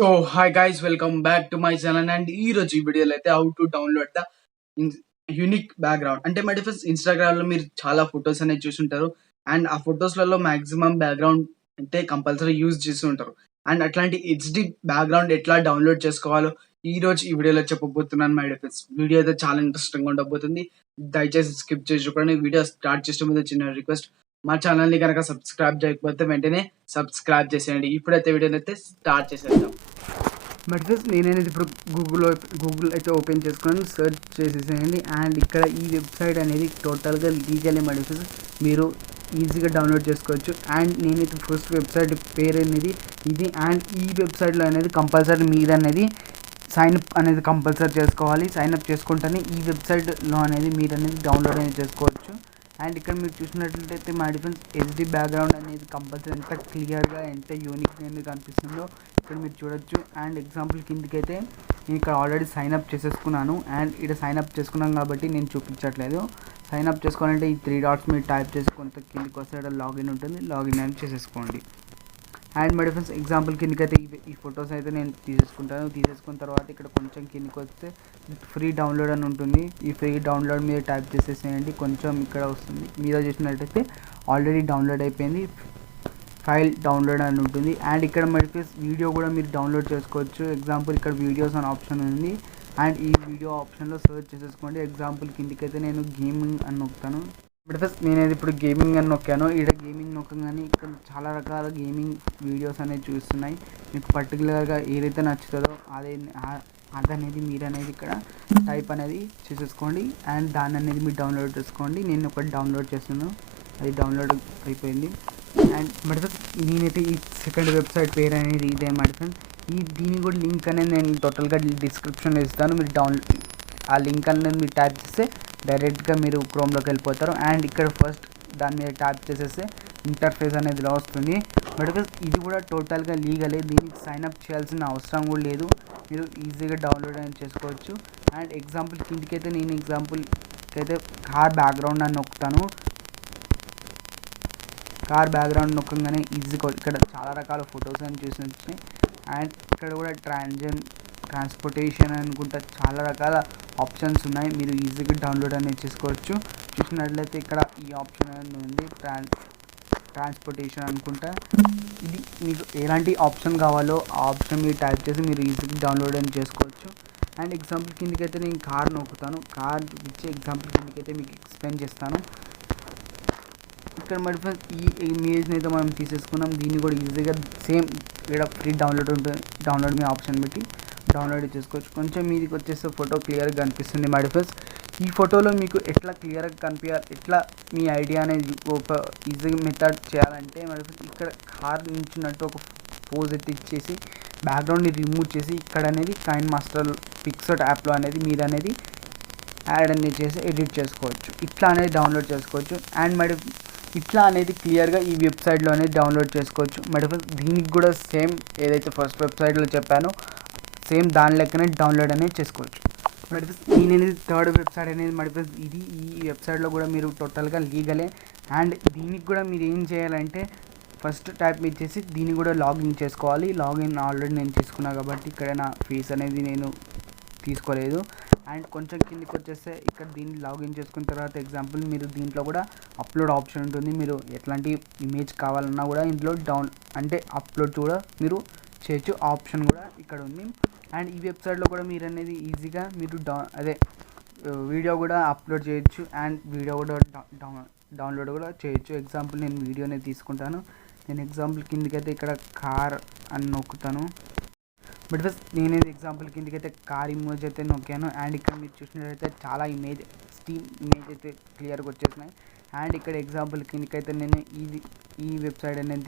So hi guys, welcome back to my channel. And ఈ రోజు ఈ వీడియోలో అయితే how to download the unique background. అంటే మై డిఫరెన్స్ ఇన్స్టాగ్రామ్ లో మీరు చాలా ఫొటోస్ అనేది చూసుంటారు. అండ్ ఆ ఫొటోస్లలో మాక్సిమం బ్యాక్గ్రౌండ్ అంటే కంపల్సరీ యూజ్ చేసి ఉంటారు. అండ్ అట్లాంటి హెచ్డి బ్యాక్గ్రౌండ్ ఎట్లా డౌన్లోడ్ చేసుకోవాలో ఈ రోజు ఈ వీడియోలో చెప్పబోతున్నాను. మై డిఫరెన్స్ వీడియో అయితే చాలా ఇంట్రెస్టింగ్ గా ఉండబోతుంది. దయచేసి స్కిప్ చేసి చూడండి. వీడియో స్టార్ట్ చేసే ముందు చిన్న రిక్వెస్ట్, మా ఛానల్ ని కనుక సబ్స్క్రైబ్ చేయకపోతే వెంటనే సబ్స్క్రైబ్ చేసేయండి. ఇప్పుడైతే వీడియోని అయితే స్టార్ట్ చేసేద్దాం. బట్ ఫస్ట్ నేనైతే ఇప్పుడు గూగుల్ అయితే ఓపెన్ చేసుకొని సెర్చ్ చేసేసేయండి. అండ్ ఇక్కడ ఈ వెబ్సైట్ అనేది టోటల్గా లీగల్ మెడిసిన్స్ మీరు ఈజీగా డౌన్లోడ్ చేసుకోవచ్చు. అండ్ నేనైతే ఫస్ట్ వెబ్సైట్ పేరు అనేది ఇది. అండ్ ఈ వెబ్సైట్లో అనేది కంపల్సరీ మీరు అనేది సైన్అప్ అనేది కంపల్సరీ చేసుకోవాలి. సైన్అప్ చేసుకుంటేనే ఈ వెబ్సైట్లో అనేది మీరు అనేది డౌన్లోడ్ అనేది చేసుకోవచ్చు. అండ్ ఇక్కడ మీరు చూసినట్లయితే మా డిఫరెన్స్ హెచ్డి బ్యాక్గ్రౌండ్ అనేది కంపల్సరీ ఎంత క్లియర్గా ఎంత యూనిక్ అనేది కనిపిస్తుందో ఇక్కడ మీరు చూడొచ్చు. అండ్ ఎగ్జాంపుల్ కిందకైతే నేను ఇక్కడ ఆల్రెడీ సైన్అప్ చేసేసుకున్నాను. అండ్ ఇక్కడ సైన్అప్ చేసుకున్నాను కాబట్టి నేను చూపించట్లేదు. సైన్అప్ చేసుకోవాలంటే ఈ 3 డాట్స్ మీరు టైప్ చేసి కొంత కిందకి వస్తే ఇక్కడ లాగిన్ ఉంటుంది, లాగిన్ అనేది చేసేసుకోండి. అండ్ మై డిఫరెన్స్ ఎగ్జాంపుల్ కిందకైతే ఈ ఫొటోస్ అయితే నేను తీసేసుకున్న తర్వాత ఇక్కడ కొంచెం కిందకి వస్తే ఫ్రీ డౌన్లోడ్ అని ఉంటుంది. ఈ ఫ్రీ డౌన్లోడ్ మీద టైప్ చేసేసేయండి. కొంచెం ఇక్కడ వస్తుంది, మీద చేసినట్టయితే ఆల్రెడీ డౌన్లోడ్ అయిపోయింది, ఫైల్ డౌన్లోడ్ అని ఉంటుంది. అండ్ ఇక్కడ మరి వీడియో కూడా మీరు డౌన్లోడ్ చేసుకోవచ్చు. ఎగ్జాంపుల్ ఇక్కడ వీడియోస్ అని ఆప్షన్ ఉంది. అండ్ ఈ వీడియో ఆప్షన్లో సెర్చ్ చేసేసుకోండి. ఎగ్జాంపుల్ కిందకైతే నేను గేమింగ్ అని నొక్కుతాను. బట్ ఫస్ట్ నేనైతే ఇప్పుడు గేమింగ్ అని నొక్కాను. ఇక్కడ గేమింగ్ నొక్కగానే ఇక్కడ చాలా రకాల గేమింగ్ వీడియోస్ అనేవి చూస్తున్నాయి. మీకు పర్టికులర్గా ఏదైతే నచ్చుతుందో అదనేది మీరు అనేది ఇక్కడ టైప్ అనేది చేసేసుకోండి. అండ్ దాన్ని అనేది మీరు డౌన్లోడ్ చేసుకోండి. నేను ఒకటి డౌన్లోడ్ చేస్తున్నాను, అది డౌన్లోడ్ అయిపోయింది. అండ్ బట్ నేనైతే ఈ సెకండ్ వెబ్సైట్ పేరు అనేది ఇదే మాట. దీని కూడా లింక్ అనేది నేను టోటల్గా డిస్క్రిప్షన్లో ఇస్తాను. మీరు ఆ లింక్ అనేది మీరు టైప్ చేస్తే డైరెక్ట్గా మీరు క్రోమ్లోకి వెళ్ళిపోతారు. అండ్ ఇక్కడ ఫస్ట్ దాని మీద ట్యాప్ చేసేస్తే ఇంటర్ఫేస్ అనేది ఇలా వస్తుంది. బట్ ఇది కూడా టోటల్గా లీగలే, దీనికి సైన్అప్ చేయాల్సిన అవసరం కూడా లేదు. మీరు ఈజీగా డౌన్లోడ్ అనేది చేసుకోవచ్చు. అండ్ ఎగ్జాంపుల్ కిందకైతే నేను ఎగ్జాంపుల్కి కార్ బ్యాక్గ్రౌండ్ అని నొక్కుతాను. కార్ బ్యాక్గ్రౌండ్ నొక్కగానే ఈజీగా ఇక్కడ చాలా రకాల ఫొటోస్ అని చూసి వచ్చినాయి. అండ్ ఇక్కడ కూడా ట్రాన్స్పోర్టేషన్ అనుకుంటా చాలా రకాల ఆప్షన్స్ ఉన్నాయి. మీరు ఈజీగా డౌన్లోడ్ అనేది చేసుకోవచ్చు. చూసినట్లయితే ఇక్కడ ఈ ఆప్షన్ అనేది ఉంది, ట్రాన్స్పోర్టేషన్ అనుకుంటా. ఇది మీకు ఎలాంటి ఆప్షన్ కావాలో ఆ ఆప్షన్ మీరు టైప్ చేసి మీరు ఈజీగా డౌన్లోడ్ అనేది చేసుకోవచ్చు. అండ్ ఎగ్జాంపుల్ కిందకైతే నేను కార్ నొక్కుతాను. కార్ ఇచ్చే ఎగ్జాంపుల్ కిందకైతే మీకు ఎక్స్ప్లెయిన్ చేస్తాను. ఇక్కడ మరి ఈ ఇమేజ్ని అయితే మనం తీసేసుకున్నాం. దీన్ని కూడా ఈజీగా సేమ్ ఇక్కడ ఫ్రీ డౌన్లోడ్ ఉంటుంది, డౌన్లోడ్ మీ ఆప్షన్ పెట్టి డౌన్లోడ్ చేసుకోవచ్చు. కొంచెం మీదికి వచ్చేస్తే ఫోటో క్లియర్గా కనిపిస్తుంది. మై డిఫరెన్స్ ఈ ఫోటోలో మీకు ఎట్లా క్లియర్గా కనిపించాలి, ఎట్లా మీ ఐడియా అనేది ఒక ఈజీ మెథడ్ చేయాలంటే మై డిఫరెన్స్ ఇక్కడ కార్ నుంచినట్టు ఒక పోజ్ అయితే ఇచ్చేసి బ్యాక్గ్రౌండ్ని రిమూవ్ చేసి ఇక్కడ అనేది కైన్ మాస్టర్ పిక్సర్ట్ యాప్లో అనేది మీరు అనేది యాడ్ అనేది చేసి ఎడిట్ చేసుకోవచ్చు. ఇట్లా అనేది డౌన్లోడ్ చేసుకోవచ్చు. అండ్ మరి ఇట్లా అనేది క్లియర్గా ఈ వెబ్సైట్లో అనేది డౌన్లోడ్ చేసుకోవచ్చు. మరి దీనికి కూడా సేమ్ ఏదైతే ఫస్ట్ వెబ్సైట్లో చెప్పానో సేమ్ దాని లెక్కనే డౌన్లోడ్ అనేది చేసుకోవచ్చు. మరి నేననేది థర్డ్ వెబ్సైట్ అనేది మరి ఈ వెబ్సైట్లో కూడా మీరు టోటల్గా లీగలే. అండ్ దీనికి కూడా మీరు ఏం చేయాలంటే ఫస్ట్ టైప్ ఇచ్చేసి దీన్ని కూడా లాగిన్ చేసుకోవాలి. లాగిన్ ఆల్రెడీ నేను తీసుకున్నా కాబట్టి ఇక్కడ నా ఫీస్ అనేది నేను తీసుకోలేదు. అండ్ కొంచెం కిందకి వచ్చేస్తే ఇక్కడ దీన్ని లాగిన్ చేసుకున్న తర్వాత ఎగ్జాంపుల్ మీరు దీంట్లో కూడా అప్లోడ్ ఆప్షన్ ఉంటుంది. మీరు ఎట్లాంటి ఇమేజ్ కావాలన్నా కూడా ఇందులో అప్లోడ్ కూడా మీరు చేయొచ్చు, ఆప్షన్ కూడా ఇక్కడ ఉంది. అండ్ ఈ వెబ్సైట్లో కూడా మీరు అనేది ఈజీగా మీరు వీడియో కూడా అప్లోడ్ చేయొచ్చు. అండ్ వీడియో కూడా డౌన్లోడ్ కూడా చేయొచ్చు. ఎగ్జాంపుల్ నేను వీడియోనే తీసుకుంటాను. నేను ఎగ్జాంపుల్ కిందకైతే ఇక్కడ కార్ అని నొక్కుతాను. బట్ ఫస్ట్ నేనేది ఎగ్జాంపుల్ కిందకైతే కార్ ఇమేజ్ అయితే నొక్కాను. అండ్ ఇక్కడ మీరు చూసినట్లయితే చాలా స్టీమ్ ఇమేజ్ అయితే క్లియర్గా వచ్చేసినాయి. అండ్ ఇక్కడ ఎగ్జాంపుల్ కిందకైతే నేను ఈ వెబ్సైట్ అనేది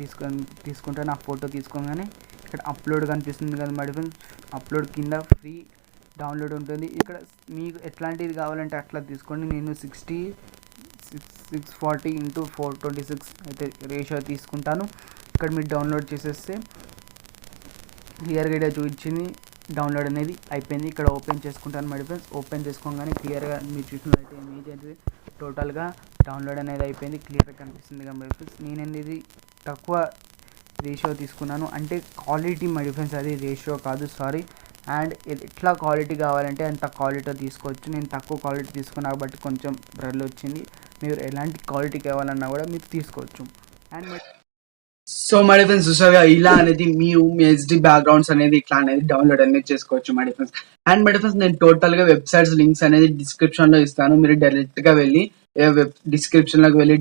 తీసుకుంటాను. ఆ ఫోటో తీసుకోగానే ఇక్కడ అప్లోడ్ కనిపిస్తుంది కదా మరి అప్లోడ్ కింద ఫ్రీ డౌన్లోడ్ ఉంటుంది. ఇక్కడ మీకు ఎట్లాంటిది కావాలంటే అట్లా తీసుకోండి. నేను 640x426 అయితే రేషియో తీసుకుంటాను. ఇక్కడ మీరు డౌన్లోడ్ చేసేస్తే క్లియర్గా చూపించింది, డౌన్లోడ్ అనేది అయిపోయింది. ఇక్కడ ఓపెన్ చేసుకుంటాను మై ఫ్రెండ్స్. ఓపెన్ చేసుకోగానే క్లియర్గా మీరు చూసినట్లయితే ఇమేజ్ అయితే టోటల్గా డౌన్లోడ్ అనేది అయిపోయింది, క్లియర్గా కనిపిస్తుంది కదా మై ఫ్రెండ్స్. నేను అనేది తక్కువ రేషియో తీసుకున్నాను. అంటే క్వాలిటీ మై డిఫరెన్స్, అది రేషియో కాదు, సారీ. అండ్ ఎట్లా క్వాలిటీ కావాలంటే అంత క్వాలిటీ తీసుకోవచ్చు. నేను తక్కువ క్వాలిటీ తీసుకున్నా కాబట్టి కొంచెం బ్రల్ వచ్చింది. మీరు ఎలాంటి క్వాలిటీ కావాలన్నా కూడా మీరు తీసుకోవచ్చు. అండ్ సో మై డిఫరెన్స్ చూసారుగా, ఇలా అనేది మీ హెచ్డి బ్యాక్గ్రౌండ్స్ అనేది ఇట్లా అనేది డౌన్లోడ్ అనేది చేసుకోవచ్చు my difference. And my difference నేను టోటల్ గా వెబ్సైట్స్ లింక్స్ అనేది డిస్క్రిప్షన్ లో ఇస్తాను. మీరు డైరెక్ట్ గా వెళ్ళి డిస్క్రిప్షన్ లోకి వెళ్ళి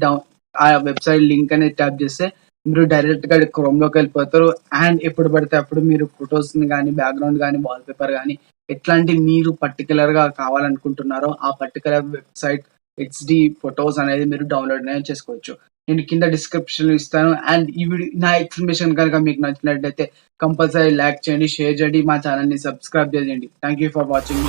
ఆ వెబ్సైట్ లింక్ అనేది ట్యాప్ చేస్తే మీరు డైరెక్ట్ గా క్రోమ్ లోకి వెళ్ళిపోతారు. అండ్ ఎప్పుడు పడితే అప్పుడు మీరు ఫొటోస్ కానీ బ్యాక్గ్రౌండ్ కానీ వాల్ పేపర్ కానీ ఎట్లాంటి మీరు పర్టికులర్ గా కావాలనుకుంటున్నారో ఆ పర్టికులర్ వెబ్సైట్ హెచ్డి ఫొటోస్ అనేది మీరు డౌన్లోడ్ అనేది చేసుకోవచ్చు. నేను కింద డిస్క్రిప్షన్ ఇస్తాను. అండ్ ఈ వీడియో నా ఎక్స్ప్లెనేషన్ కనుక మీకు నచ్చినట్లయితే కంపల్సరీ లైక్ చేయండి, షేర్ చేయండి, మా ఛానల్ని సబ్స్క్రైబ్ చేయండి. Thank you for watching.